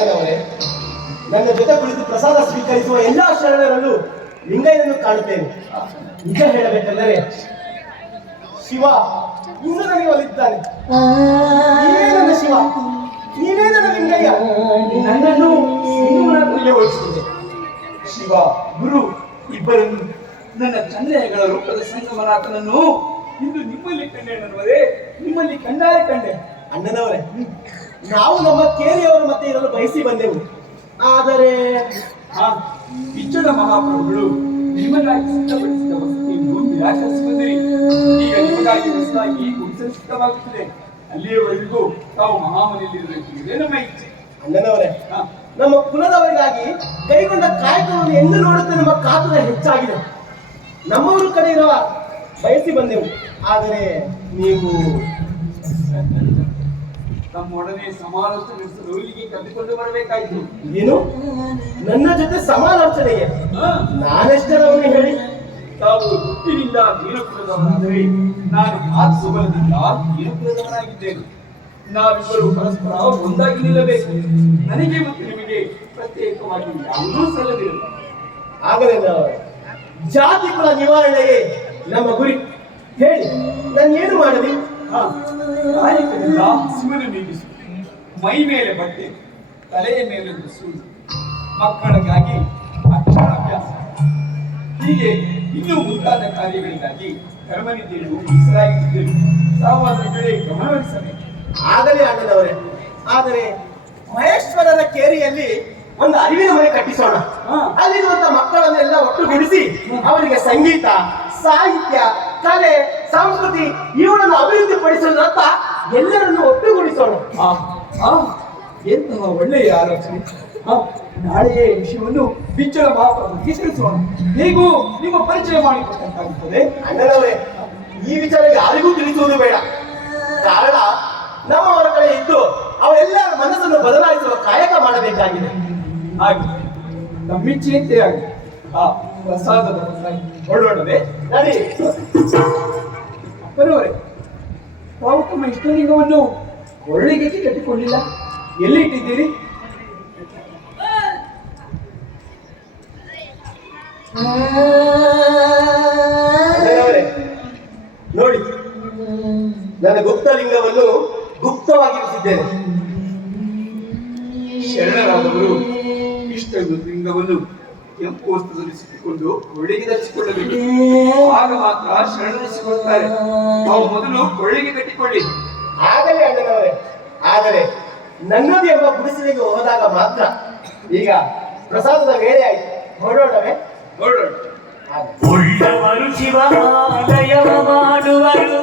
ಅಣ್ಣನವರೇ, ನನ್ನ ಜೊತೆ ಕುಳಿತು ಪ್ರಸಾದ ಸ್ವೀಕರಿಸುವ ಎಲ್ಲಾ ಶರಣರಲ್ಲೂ ಲಿಂಗಯ್ಯನನ್ನು ಕಾಣುತ್ತೇನೆ. ನಿಜ ಹೇಳಬೇಕೆಂದರೆ ಶಿವ ಇನ್ನು ನನಗೆ ಒಲಿದ್ದಾನೆ. ನೀವೇ ನನ್ನ ಶಿವ, ನೀವೇ ನನ್ನ ಲಿಂಗಯ್ಯ. ನನ್ನನ್ನು ಸಿಂಧುವನದಲ್ಲಿ ಹೋಲಿಸುತ್ತದೆ. ಶಿವ ಗುರು ಇಬ್ಬರನ್ನು ನನ್ನ ತಂದೆಗಳ ರೂಪದ ಸಂಗಮನಾಥನನ್ನು ಇಂದು ನಿಮ್ಮಲ್ಲಿ ಕಂಡೆ ನನ್ನವರೇ, ನಿಮ್ಮಲ್ಲಿ ಕಂಡಾರೆ ಕಂಡೆ. ಅಣ್ಣನವರೇ, ನಾವು ನಮ್ಮ ಕೇರಿಯವರ ಮತ್ತೆ ಇರಲು ಬಯಸಿ ಬಂದೆವು. ಆದರೆ ಬಿಚ್ಚಳ ಮಹಾಪ್ರಭುಗಳು ನಿಮಗಾಗಿ ಸಿದ್ಧಪಡಿಸಿದ ವಸತಿಯನ್ನು ನಿರಾಕರಿಸಿ ಬಂದಿರಿ. ಈಗ ನಿಮಗಾಗಿ ಹೊಸದಾಗಿ ಗುಡಿಸಲು ಸಿದ್ಧವಾಗುತ್ತದೆ. ಅಲ್ಲಿಯವರೆಗೂ ತಾವು ಮಹಾಮನೆಯಲ್ಲಿರಬೇಕಿದೆ ನಮ್ಮ ಇಚ್ಛೆ. ಅಣ್ಣನವರೇ, ನಮ್ಮ ಕುಲದವರಿಗಾಗಿ ಕೈಗೊಂಡ ಕಾಯಕವನ್ನು ಎಂದು ನೋಡುತ್ತೆ ನಮ್ಮ ಕಾತುರ ಹೆಚ್ಚಾಗಿದೆ. ನಮ್ಮವರು ಕಡೆ ಇರುವ ಬಯಸಿ ಬಂದೆವು. ಆದರೆ ನೀವು ತಮ್ಮೊಡನೆ ಸಮಾಲೋಚನೆ ನಡೆಸಲು ಇಲ್ಲಿಗೆ ಕರೆದುಕೊಂಡು ಬರಬೇಕಾಯಿತು. ಏನು, ನನ್ನ ಜೊತೆ ಸಮಾಲೋಚನೆಗೆ? ನಾನೆಷ್ಟರವನ್ನೇ ಹೇಳಿ? ತಾವು ಹುಟ್ಟಿನಿಂದ ದೀನಕುಲದವನಾದರೆ ನಾನು ಆತ್ಮಬಲದಿಂದ ದೀನಕುಲದವನಾಗಿದ್ದೇನೆ. ನಾವಿಬ್ಬರು ಪರಸ್ಪರ ಒಂದಾಗಿ ನಿಲ್ಲಬೇಕು. ನನಗೆ ಮತ್ತು ನಿಮಗೆ ಪ್ರತ್ಯೇಕವಾಗಿ ಯಾವುದೂ ಸಲ್ಲದಿರಲ್ಲ. ಆಗಲೇ ಜಾತಿ ಕುಲ ನಿವಾರಣೆಯೇ ನಮ್ಮ ಗುರಿ. ಹೇಳಿ, ನಾನು ಏನು ಮಾಡಲಿ? ಕಾಯಕದಿಂದ ಹಸಿವನ್ನು ನೀಗಿಸು, ಮೈ ಮೇಲೆ ಬಟ್ಟೆ, ತಲೆಯ ಮೇಲೆ ಸೂಡು, ಮಕ್ಕಳಿಗಾಗಿ ಅಕ್ಷರಾಭ್ಯಾಸ, ಹೀಗೆ ಇನ್ನೂ ಮುಂತಾದ ಕಾರ್ಯಗಳಿಗಾಗಿ ಧರ್ಮನಿಧಿಯನ್ನು ಮೀಸಲಾಗಿದ್ದೇವೆ. ತಾವು ಅದರ ಕಡೆ ಗಮನಹರಿಸಬೇಕು. ಆಗಲೇ ಅಣ್ಣನವರೇ, ಆದರೆ ಮಹೇಶ್ವರರ ಕೇರಿಯಲ್ಲಿ ಒಂದು ಅರಿವಿನ ಮನೆ ಕಟ್ಟಿಸೋಣ. ಅಲ್ಲಿರುವಂತ ಮಕ್ಕಳನ್ನೆಲ್ಲ ಒಟ್ಟುಗೂಡಿಸಿ ಅವರಿಗೆ ಸಂಗೀತ, ಸಾಹಿತ್ಯ, ಕಲೆ, ಸಂಸ್ಕೃತಿ ಇವುಗಳನ್ನು ಅಭಿವೃದ್ಧಿ ಪಡಿಸೋದತ್ತ ಎಲ್ಲರನ್ನು ಒಟ್ಟುಗೂಡಿಸೋಣ. ಎಂತಹ ಒಳ್ಳೆಯ ಆಲೋಚನೆ. ನಾಳೆಯೇ ವಿಷಯವನ್ನು ಬಿಚ್ಚಳ ಮಹಾಪ್ರಭುಗೆ ತಿಳಿಸೋಣ. ಹೇಗೂ ನಿಮ್ಮ ಪರಿಚಯ ಮಾಡಿಕೊಟ್ಟಂತಾಗುತ್ತದೆ. ಅಣ್ಣನವರೇ, ಈ ವಿಚಾರ ಯಾರಿಗೂ ತಿಳಿಸುವುದು ಬೇಡ. ಕಾರಣ ನಮ್ಮವರ ಕಡೆ ಇದ್ದು ಅವರೆಲ್ಲರ ಮನಸ್ಸನ್ನು ಬದಲಾಯಿಸುವ ಕಾಯಕ ಮಾಡಬೇಕಾಗಿದೆ. ಹಾಗೆ ನಮ್ಮಿಚ್ಛೆಯಂತೆ ಆಗಿ ಪ್ರಸಾದದ ಹೊರಡೋಣವೇ? ನಡಿ. ಅಪ್ಪನವರೇ, ತಾವು ತಮ್ಮ ಇಷ್ಟಲಿಂಗವನ್ನು ಒಳ್ಳೆಗೆ ಕಟ್ಟಿಕೊಂಡಿಲ್ಲ, ಎಲ್ಲಿ ಇಟ್ಟಿದ್ದೀರಿ? ನೋಡಿ, ನನ್ನ ಗುಪ್ತಲಿಂಗವನ್ನು ಗುಪ್ತವಾಗಿರಿಸಿದ್ದೇನೆ. ಶರಣರಾದವರು ಇಷ್ಟೊಂದು ಲಿಂಗವನ್ನು ಕೆಂಪು ವಸ್ತ್ರದಲ್ಲಿ ಸುತ್ತಿಕೊಂಡು ಕೊಳ್ಳಿಗೆ ಧರಿಸಿಕೊಳ್ಳಬೇಕು. ಆಗ ಮಾತ್ರ ಶರಣರಿಸಿಕೊಳ್ತಾರೆ. ನಾವು ಮೊದಲು ಕೊಳ್ಳಿಗೆ ಕಟ್ಟಿಕೊಳ್ಳಿ. ಆಗಲೇ ಅಣ್ಣನವರೇ, ಆದರೆ ನನ್ನದು ಎಂಬ ಗುಡಿಸಲಿಗೆ ಹೋದಾಗ ಮಾತ್ರ. ಈಗ ಪ್ರಸಾದದ ವೇಳೆ ಆಯ್ತು, ಹೊರಡೋಣವೇ? ಹೊರಡೋಣ. ಉಳ್ಳವರು ಶಿವಾಲಯವ ಮಾಡುವರು